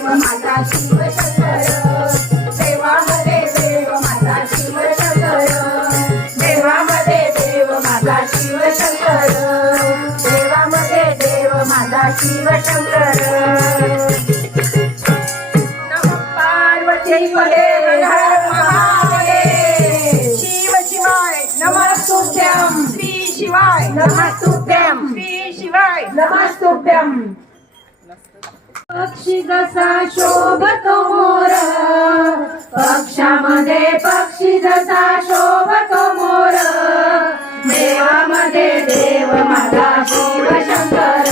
देव माझा शिवशंकर, देवामध्ये देव माझा शिवशंकर, देवामध्ये देव माझा शिवशंकर, देवामध्ये देव माझा शिवशंकर. नमः पार्वती देव हर महादेव. शिव शिवाय नमस्तुभ्यं, श्री शिवाय नमस्तुभ्यं, श्री शिवाय नमस्तुभ्यं. पक्षी जसा शोभतो मोर, पक्षामध्ये पक्षी जसा शोभतो मोर, देवामध्ये देव माझा शिवशंकर,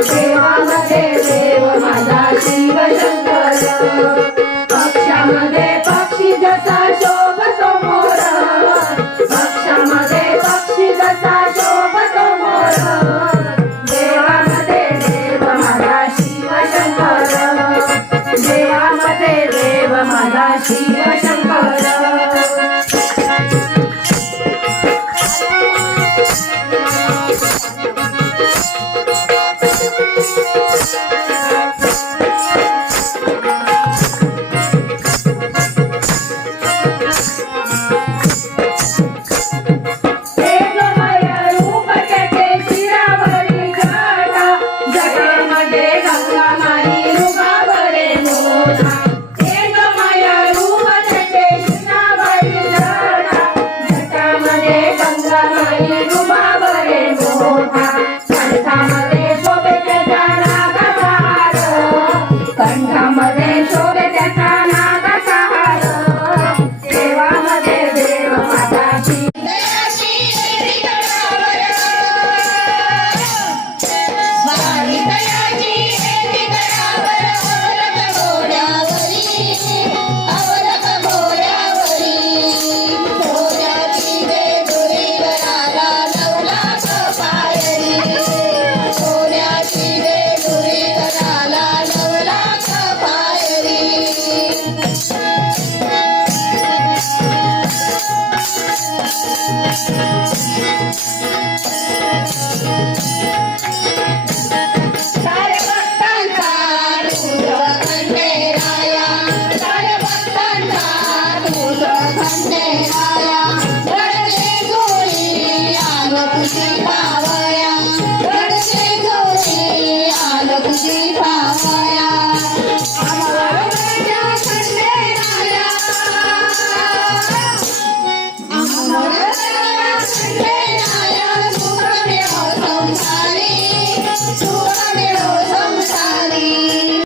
देवामध्ये देव माझा शिवशंकर. पक्षामध्ये पक्षी जसा शोभतो मोर, पक्षामध्ये पक्षी जसा शोभतो मोर, देवामध्ये देव माझा शिवशंकर, देवामध्ये देव माझा शिवशंकर.